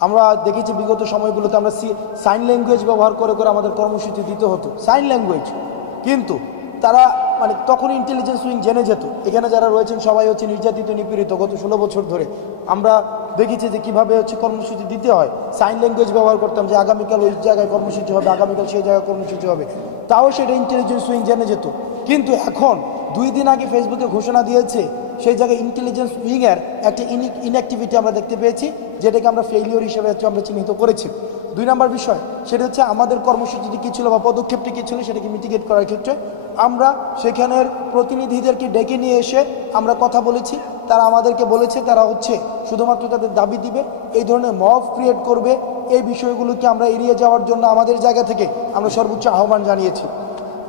আমরা দেখেছি বিগত সময়গুলোতে আমরা সাইন ল্যাঙ্গুয়েজ ব্যবহার করে করে আমাদের কর্মসূচি দিতে হতো, সাইন ল্যাঙ্গুয়েজ। কিন্তু তারা মানে তখন ইন্টেলিজেন্স উইং জেনে যেত এখানে যারা রয়েছেন সবাই হচ্ছে নির্যাতিত নিপীড়িত গত 16 বছর ধরে। আমরা দেখেছি যে কীভাবে হচ্ছে কর্মসূচি দিতে হয়, সাইন ল্যাঙ্গুয়েজ ব্যবহার করতাম যে আগামীকাল ওই জায়গায় কর্মসূচি হবে, আগামীকাল সেই জায়গায় কর্মসূচি হবে, তাও সেটা ইন্টেলিজেন্স উইং জেনে যেত। কিন্তু এখন 2 দিন আগে ফেসবুকে ঘোষণা দিয়েছে সেই জায়গায় ইন্টেলিজেন্স উইংয়ের একটা ইনঅ্যাক্টিভিটি আমরা দেখতে পেয়েছি, যেটাকে আমরা ফেইলিওর হিসেবে আমরা চিহ্নিত করেছি। 2 নম্বর বিষয় সেটা হচ্ছে আমাদের কর্মসূচিটি কী ছিল বা পদক্ষেপটি কী ছিল সেটাকে মিটিগেট করার ক্ষেত্রে আমরা সেখানের প্রতিনিধিদেরকে ডেকে নিয়ে এসে আমরা কথা বলেছি। তারা আমাদেরকে বলেছে তারা হচ্ছে শুধুমাত্র তাদের দাবি দিবে, এই ধরনের মব ক্রিয়েট করবে, এই বিষয়গুলোকে আমরা এড়িয়ে যাওয়ার জন্য আমাদের জায়গা থেকে আমরা সর্বোচ্চ আহ্বান জানিয়েছি।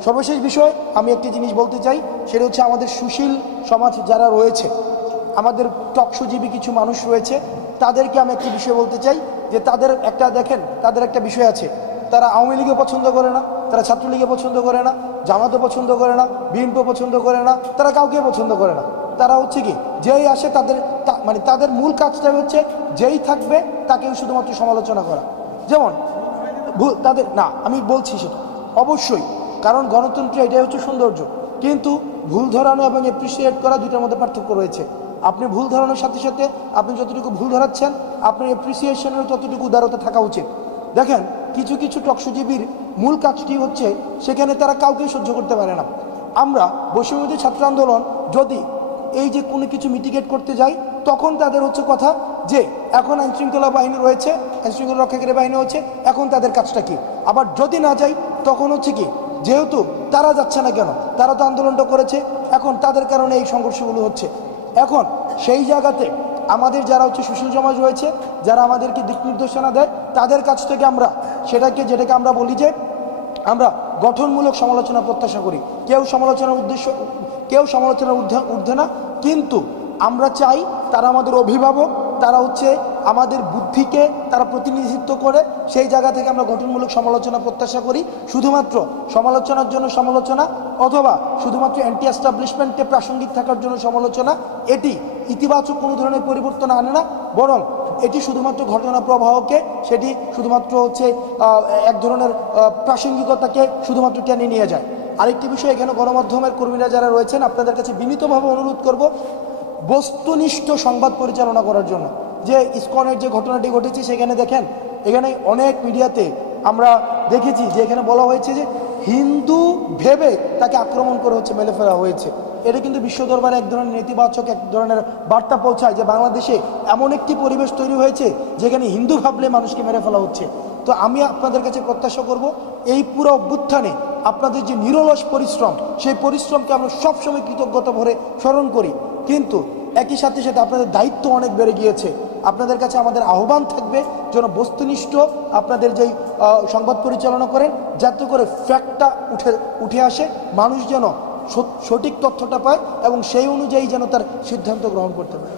সর্বশেষ বিষয় আমি একটি জিনিস বলতে চাই, সেটা হচ্ছে আমাদের সুশীল সমাজ যারা রয়েছে, আমাদের টকশোজীবী কিছু মানুষ রয়েছে, তাদেরকে আমি একটি বিষয় বলতে চাই যে তাদের একটা দেখেন তাদের একটা বিষয় আছে, তারা আওয়ামী লীগও পছন্দ করে না, তারা ছাত্রলীগে পছন্দ করে না, জামাতও পছন্দ করে না, বিএনপিও পছন্দ করে না, তারা কাউকে পছন্দ করে না। তারা হচ্ছে কি যেই আসে তাদের মানে তাদের মূল কাজটা হচ্ছে যেই থাকবে তাকেও শুধুমাত্র সমালোচনা করা। যেমন তাদের না আমি বলছি সেটা অবশ্যই, কারণ গণতন্ত্রে এটাই হচ্ছে সৌন্দর্য, কিন্তু ভুল ধরানো এবং অ্যাপ্রিসিয়েট করা দুটার মধ্যে পার্থক্য রয়েছে। আপনি ভুল ধরানোর সাথে সাথে আপনি যতটুকু ভুল ধরাচ্ছেন আপনার অ্যাপ্রিসিয়েশনের ততটুকু উদারতা থাকা উচিত। দেখেন কিছু কিছু টকশোজীবীর মূল কাজটি হচ্ছে সেখানে তারা কাউকে সহ্য করতে পারে না। আমরা বৈষম্যবিরোধী ছাত্র আন্দোলন যদি এই যে কোনো কিছু মিটিগেট করতে যাই তখন তাদের হচ্ছে কথা যে এখন আইনশৃঙ্খলা বাহিনী রয়েছে, আইনশৃঙ্খলা রক্ষাকারী বাহিনী হচ্ছে, এখন তাদের কাজটা কি। আবার যদি না যাই তখন হচ্ছে কি যেহেতু তারা যাচ্ছে না কেন, তারা তো আন্দোলনটা করেছে, এখন তাদের কারণে এই সংঘর্ষগুলো হচ্ছে। এখন সেই জায়গাতে আমাদের যারা হচ্ছে সুশীল সমাজ রয়েছে, যারা আমাদেরকে দিক নির্দেশনা দেয়, তাদের কাছ থেকে আমরা যেটাকে আমরা বলি যে আমরা গঠনমূলক সমালোচনা প্রত্যাশা করি। কেউ সমালোচনার ঊর্ধ্বে না, কিন্তু আমরা চাই তারা আমাদের অভিভাবক, তারা হচ্ছে আমাদের বুদ্ধিকে তারা প্রতিনিধিত্ব করে, সেই জায়গা থেকে আমরা গঠনমূলক সমালোচনা প্রত্যাশা করি। শুধুমাত্র সমালোচনার জন্য সমালোচনা অথবা শুধুমাত্র অ্যান্টি এস্টাবলিশমেন্টে প্রাসঙ্গিক থাকার জন্য সমালোচনা, এটি ইতিবাচক কোনো ধরনের পরিবর্তন আনে না, বরং এটি শুধুমাত্র ঘটনা প্রবাহকে, সেটি শুধুমাত্র হচ্ছে এক ধরনের প্রাসঙ্গিকতাকে শুধুমাত্র টেনে নিয়ে যায়। আরেকটি বিষয়, এখানে গণমাধ্যমের কর্মীরা যারা রয়েছেন আপনাদের কাছে বিনীতভাবে অনুরোধ করব বস্তুনিষ্ঠ সংবাদ পরিচালনা করার জন্য। যে ইসকনের যে ঘটনাটি ঘটেছে সেখানে দেখেন এখানে অনেক মিডিয়াতে আমরা দেখেছি যে এখানে বলা হয়েছে যে হিন্দু ভেবে তাকে আক্রমণ করে হচ্ছে মেরে ফেলা হয়েছে। এটা কিন্তু বিশ্ব দরবারে এক ধরনের নেতিবাচক এক ধরনের বার্তা পৌঁছায় যে বাংলাদেশে এমন একটি পরিবেশ তৈরি হয়েছে যেখানে হিন্দু ভাবলে মানুষকে মেরে ফেলা হচ্ছে। তো আমি আপনাদের কাছে প্রত্যাশা করব এই পুরো অভ্যুত্থানে আপনাদের যে নিরলস পরিশ্রম, সেই পরিশ্রমকে আমরা সবসময় কৃতজ্ঞতা ভরে স্মরণ করি, কিন্তু একই সাথে সাথে আপনাদের দায়িত্ব অনেক বেড়ে গিয়েছে। আপনাদের কাছে আমাদের আহ্বান থাকবে যেন বস্তুনিষ্ঠ আপনাদের যেই সংবাদ পরিচালনা করেন, যাতে করে ফ্যাক্টটা উঠে আসে, মানুষ যেন সঠিক তথ্যটা পায় এবং সেই অনুযায়ী যেন তার সিদ্ধান্ত গ্রহণ করতে পারে।